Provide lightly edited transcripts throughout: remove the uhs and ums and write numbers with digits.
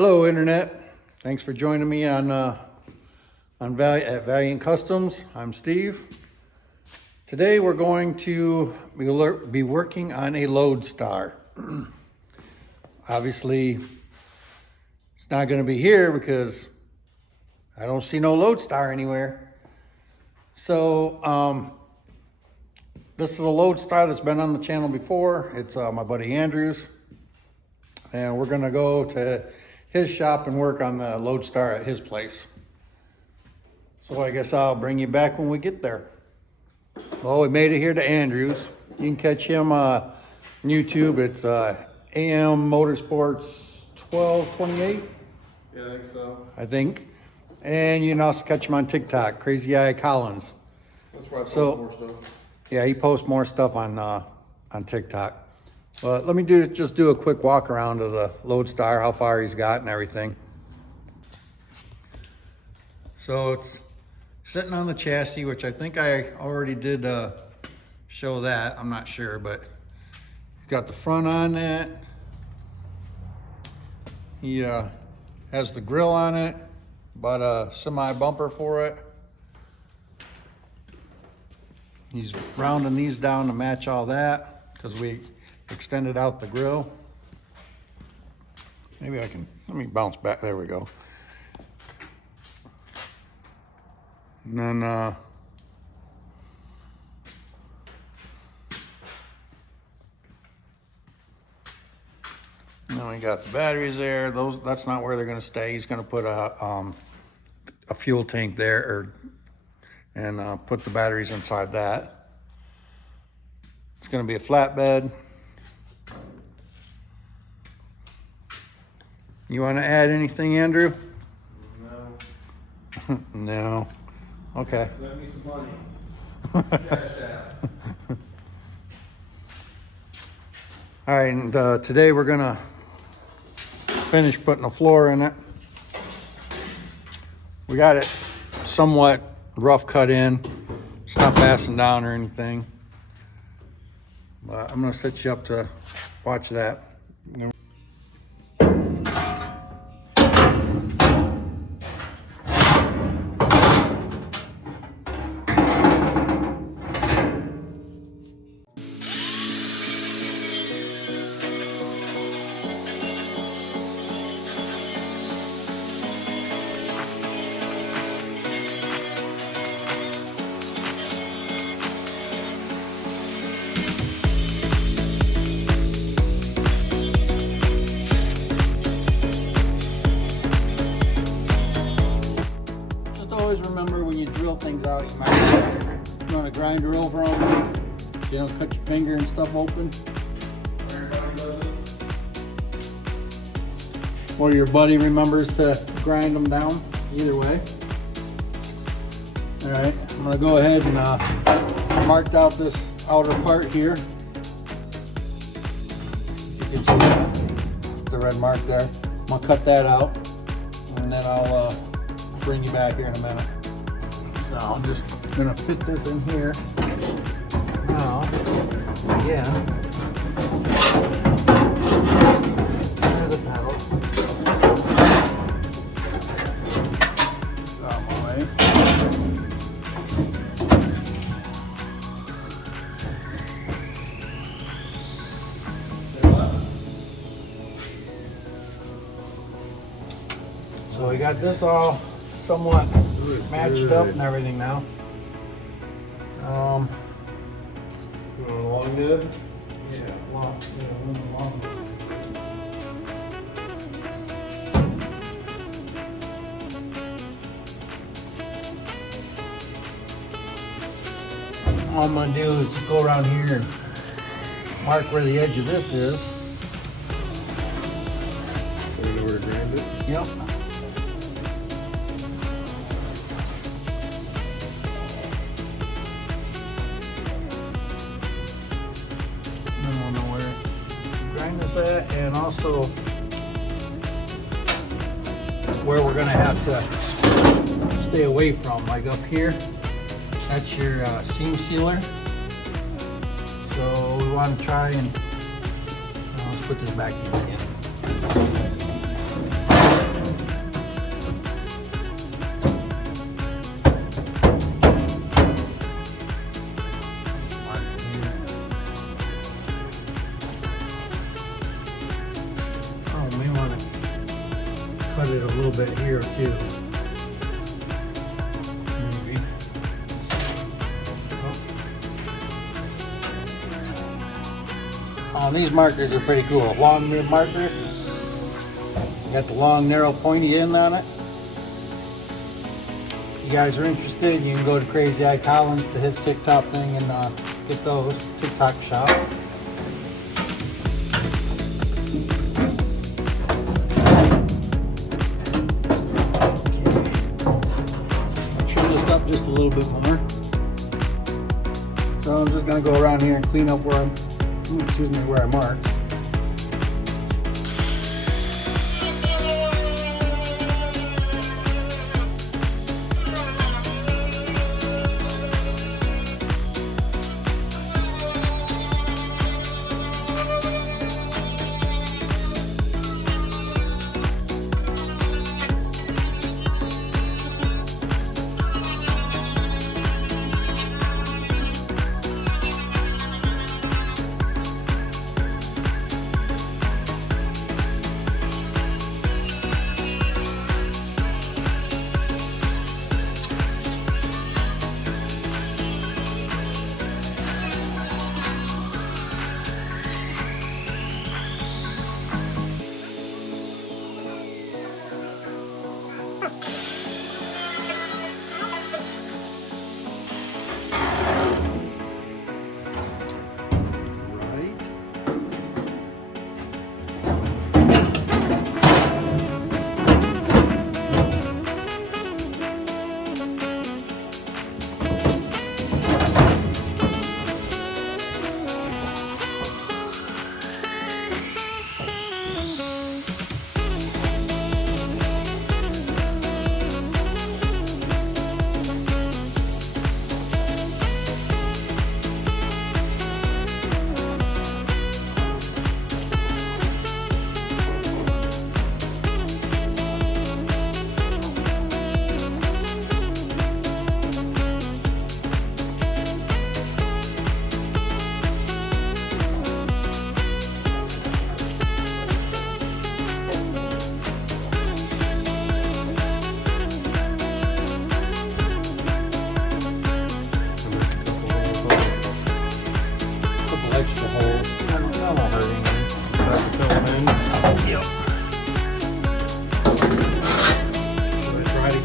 Hello, Internet. Thanks for joining me at Valiant Customs. I'm Steve. Today we're going to be working on a loadstar. Obviously, it's not going to be here because I don't see no loadstar anywhere. So this is a loadstar that's been on the channel before. It's my buddy Andrew's, and we're going to go to his shop and work on the loadstar at his place. So I guess I'll bring you back when we get there. Well, we made it here to Andrew's. You can catch him on YouTube. It's AM Motorsports 1228. Yeah, I think so. I think. And you can also catch him on TikTok, Crazy Eye Collins. That's why I post more stuff. Yeah, he posts more stuff on TikTok. But let me just do a quick walk around of the loadstar, how far he's got and everything. So it's sitting on the chassis, which I think I already did show that. I'm not sure, but he's got the front on it. He has the grill on it, bought a semi bumper for it. He's rounding these down to match all that because we extended out the grill. Maybe let me bounce back. There we go. And then we got the batteries there. That's not where they're going to stay. He's going to put a fuel tank there, and put the batteries inside that. It's going to be a flatbed. You want to add anything, Andrew? No. No. Okay. Let me some money. Cash out. All right, and today we're gonna finish putting a floor in it. We got it somewhat rough cut in. It's not fastened down or anything. But I'm gonna set you up to watch that. Always remember when you drill things out, you might run a grinder over them, you know, cut your finger and stuff open. Or your buddy remembers to grind them down, either way. All right, I'm gonna go ahead and mark out this outer part here. You can see the red mark there. I'm gonna cut that out, and then I'll bring you back here in a minute. So I'm just gonna fit this in here now. Again, there's the pedal. Out my way. So we got this all somewhat matched up and everything now. You want a long nib? Yeah, long. All I'm gonna do is just go around here and mark where the edge of this is. So you know where to grind it? Yep. Then we'll know where to grind this at, and also where we're gonna have to stay away from, like up here. That's your seam sealer. So we want to try and let's put this back in again. cut it a little bit here too. Maybe. These markers are pretty cool. Long rib markers. Got the long, narrow, pointy end on it. If you guys are interested, you can go to Crazy Eye Collins to his TikTok thing and get those. TikTok shop. Trim this up just a little bit more. So I'm just gonna go around here and clean up where where I marked.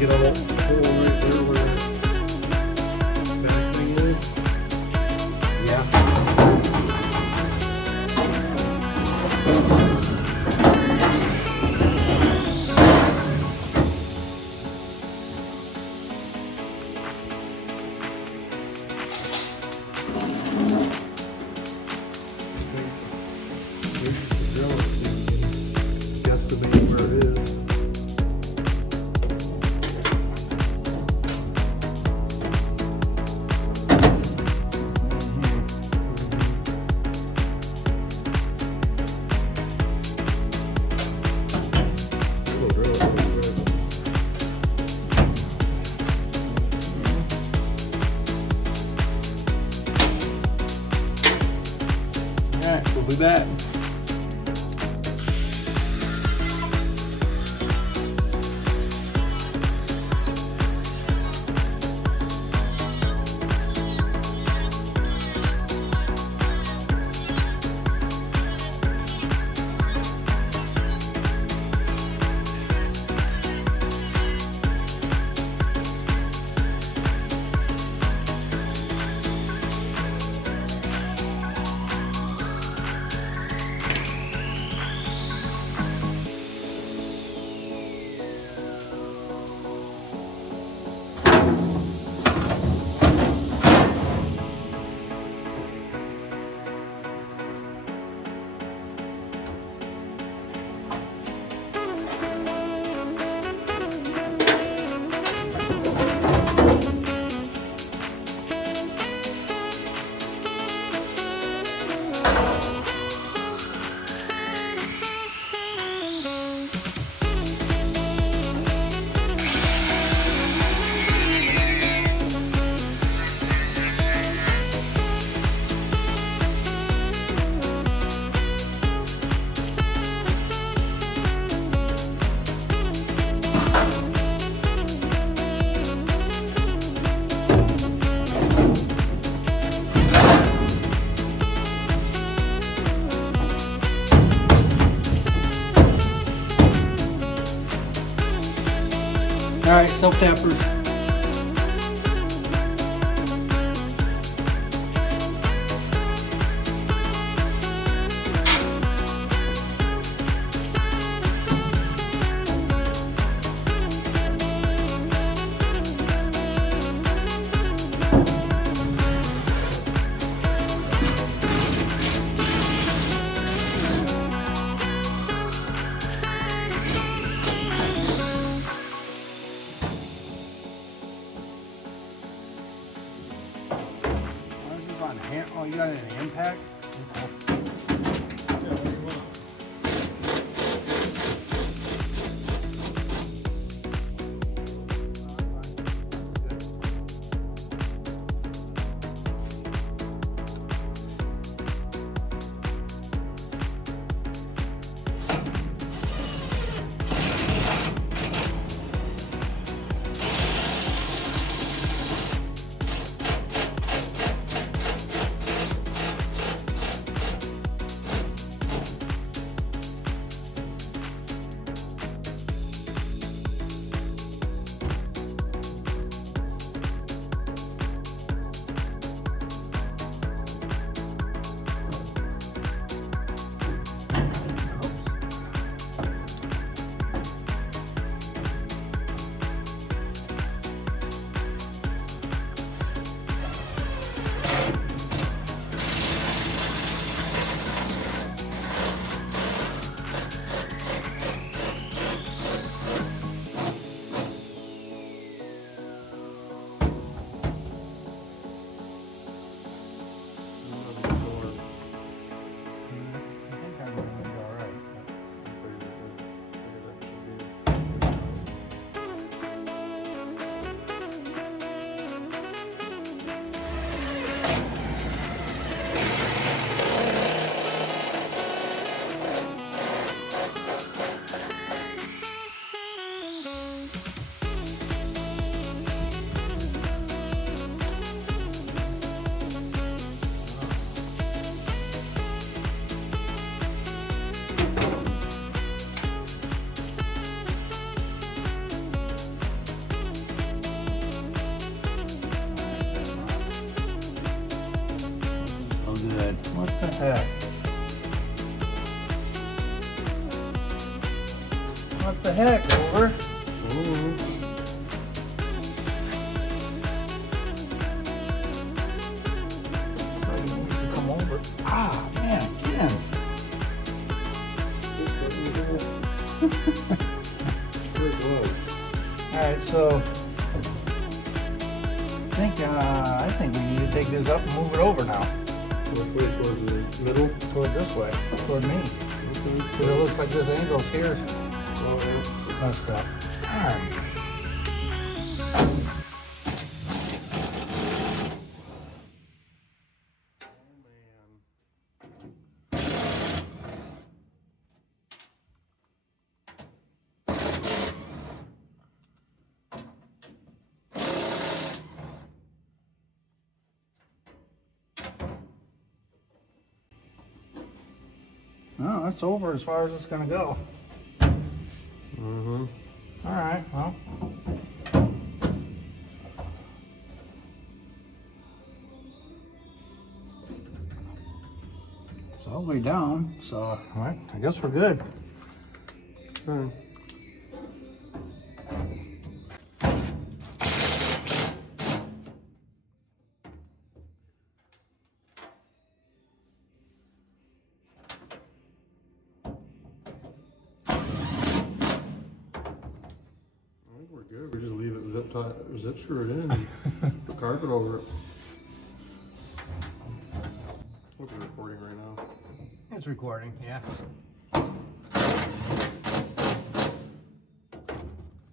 Get a little hole right there where that thing is. Yeah. Guesstimate where it is. Alright, we'll be back. All right, self-tappers. Oh, you got it in the impact? Good. What the heck? What the heck, over? So you need to come over. Ah, man, again. All right, so I think we need to take this up and move it over now. Which way, towards the middle? Toward this way, toward me. Because it looks like this angel's here. Oh, yeah. Messed up. Darn. No, it's over as far as it's gonna go. Mm-hmm. All right, well. It's all the way down, so all right, I guess we're good. Okay. We're good. We just leave it zip tied, zip screwed in, and put carpet over it. What's it recording right now? It's recording, yeah. Kind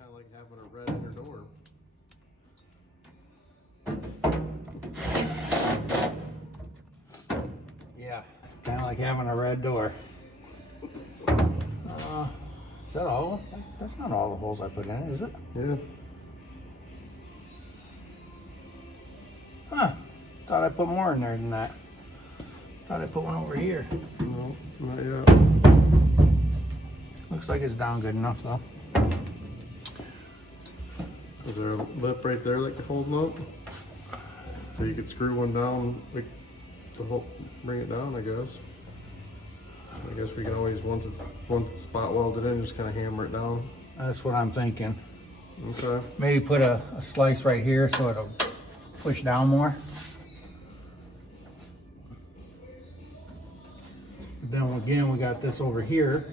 of like having a red inner door. Yeah, kind of like having a red door. Is that all? That's not all the holes I put in it, is it? Yeah. Huh. Thought I put more in there than that. Thought I put one over here. No, not yet. Looks like it's down good enough though. Is there a lip right there that can hold them up? So you could screw one down, like, to help bring it down, I guess. I guess we can always, once it's spot welded in, just kind of hammer it down. That's what I'm thinking. Okay. Maybe put a slice right here so it'll push down more. But then again, we got this over here.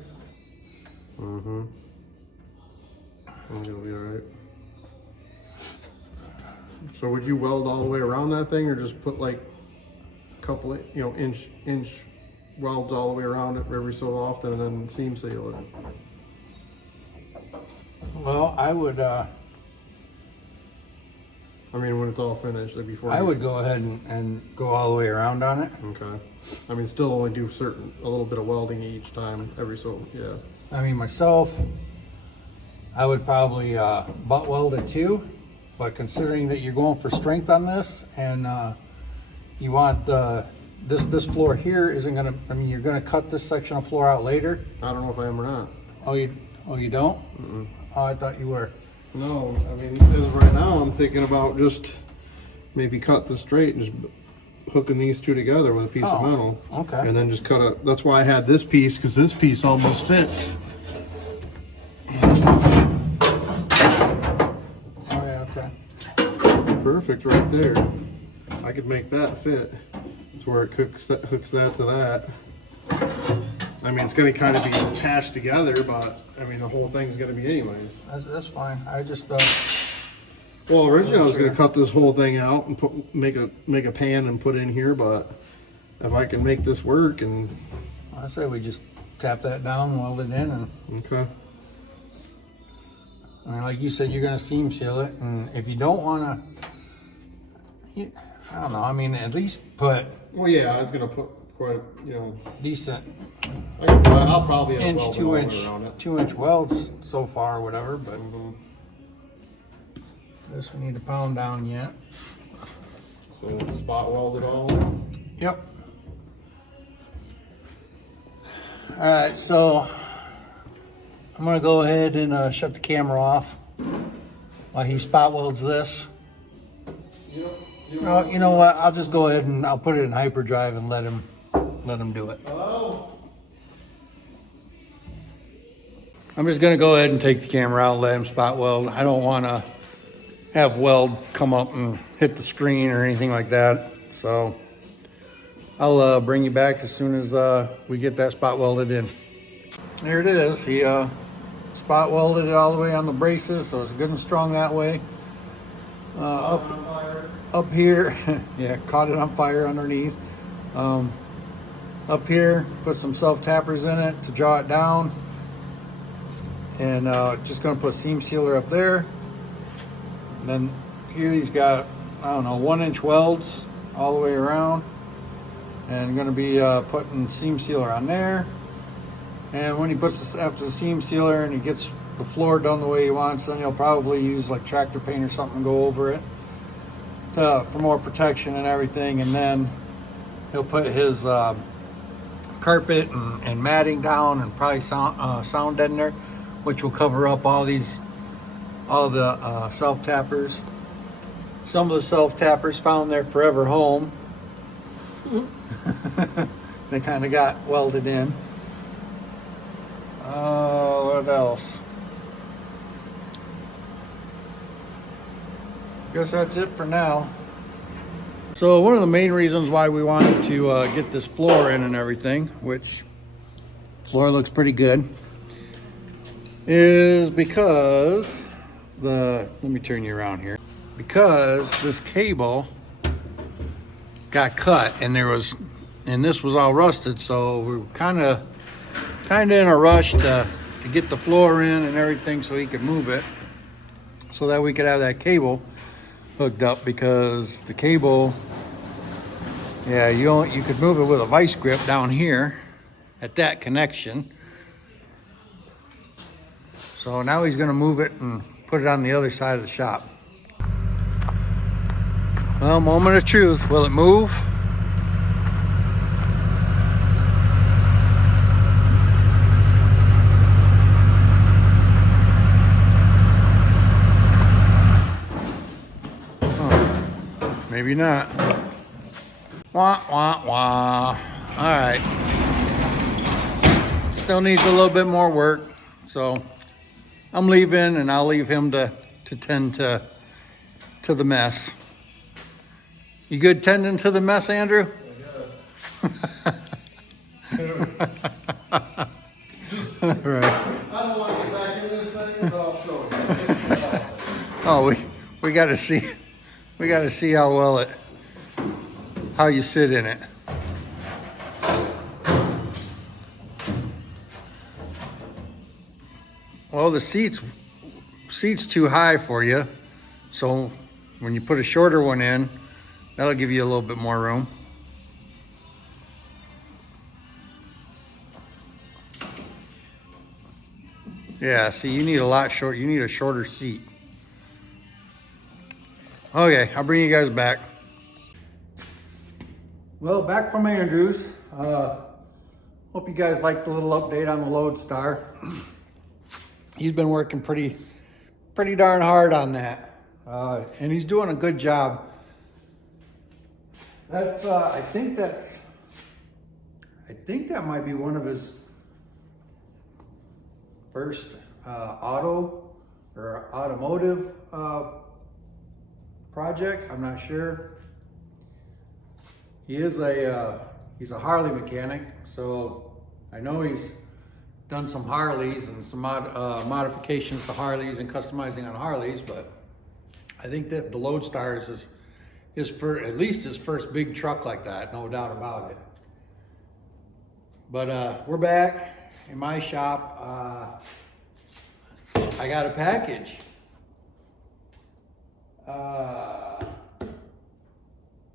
Mm-hmm. It'll be alright. So would you weld all the way around that thing, or just put like a couple of, inch welds all the way around it every so often and then seam seal it? Well, I would I mean, when it's all finished, like before. I would go ahead and go all the way around on it. Okay. I mean, still only do a little bit of welding each time, yeah. I mean, myself, I would probably butt weld it too, but considering that you're going for strength on this and you want this floor here isn't gonna, I mean, you're gonna cut this section of floor out later. I don't know if I am or not. Oh, you don't? Mm-mm. Oh, I thought you were. No, I mean, as of right now, I'm thinking about just maybe cut this straight and just hooking these two together with a piece of metal. Okay. And then just cut that's why I had this piece, because this piece almost fits. Oh yeah, okay. Perfect right there. I could make that fit. It's where it hooks that to that. I mean, it's going to kind of be attached together, but I mean, the whole thing's going to be anyways. That's fine. I just Well, originally I was going to cut this whole thing out and make a pan and put in here, but if I can make this work, and I say we just tap that down, weld it in, and okay. I mean, like you said, you're gonna seam seal it, and if you don't wanna, I don't know. I mean, at least put Well, yeah, I was going to put quite decent I'll probably have inch, welded 2 all inch, around it. 2 inch welds so far, or whatever. But this we need to pound down yet. So spot weld it all. Yep. All right, so I'm gonna go ahead and shut the camera off while he spot welds this. No, you know what? I'll just go ahead and I'll put it in hyperdrive and let him do it. Hello? I'm just gonna go ahead and take the camera out and let him spot weld. I don't wanna have weld come up and hit the screen or anything like that. So I'll bring you back as soon as we get that spot welded in. There it is. He spot welded it all the way on the braces, so it's good and strong that way. Up here, yeah, caught it on fire underneath. Up here, put some self-tappers in it to draw it down. And just gonna put seam sealer up there. And then here he's got, I don't know, 1 inch welds all the way around. And gonna be putting seam sealer on there. And when he puts this after the seam sealer and he gets the floor done the way he wants, then he'll probably use like tractor paint or something to go over it for more protection and everything. And then he'll put his carpet and matting down, and probably sound deadener, which will cover up all the self tappers. Some of the self tappers found their forever home. They kind of got welded in. What else? Guess that's it for now. So one of the main reasons why we wanted to get this floor in and everything, which floor looks pretty good, is because let me turn you around here. Because this cable got cut and this was all rusted, so we were kind of in a rush to get the floor in and everything so he could move it, so that we could have that cable hooked up, because the cable, yeah, you could move it with a vice grip down here at that connection. So now he's gonna move it and put it on the other side of the shop. Well, moment of truth, will it move? maybe not. Wah, wah, wah. All right. Still needs a little bit more work. So I'm leaving, and I'll leave him to tend to the mess. You good tending to the mess, Andrew? All right. I don't want to get back in this thing, but I'll show you. Oh, we got to see. We got to see how well how you sit in it. Well, the seat's too high for you, so when you put a shorter one in, that'll give you a little bit more room. Yeah, see, you need you need a shorter seat. Okay, I'll bring you guys back. Well, back from Andrews. Hope you guys liked the little update on the loadstar. He's been working pretty darn hard on that, and he's doing a good job. That's I think that might be one of his first automotive projects. I'm not sure. He's a Harley mechanic, so I know he's done some Harleys and some modifications to Harleys and customizing on Harleys, but I think that the loadstar is at least his first big truck like that, no doubt about it. But we're back in my shop. I got a package.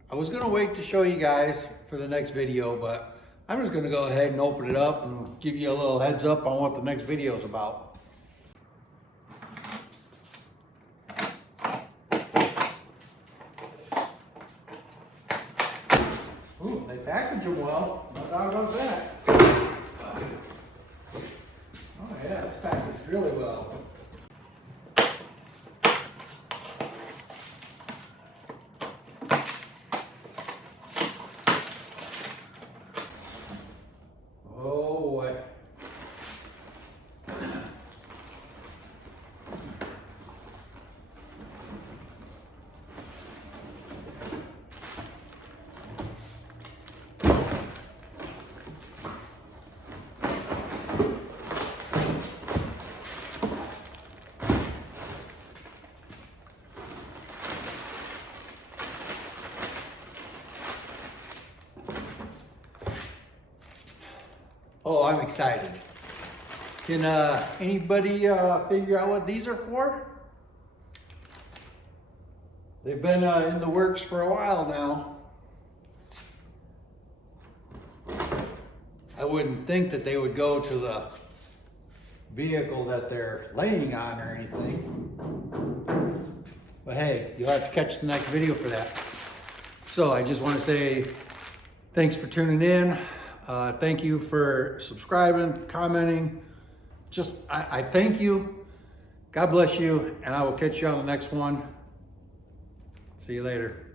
I was gonna wait to show you guys for the next video, but I'm just gonna go ahead and open it up and give you a little heads up on what the next video is about. Ooh, they package them well, no doubt about that. Oh yeah, it's packaged really well. Oh boy. Oh, I'm excited. Can anybody figure out what these are for? They've been in the works for a while now. I wouldn't think that they would go to the vehicle that they're laying on or anything. But hey, you'll have to catch the next video for that. So I just want to say thanks for tuning in. Thank you for subscribing, commenting. I thank you. God bless you, and I will catch you on the next one. See you later.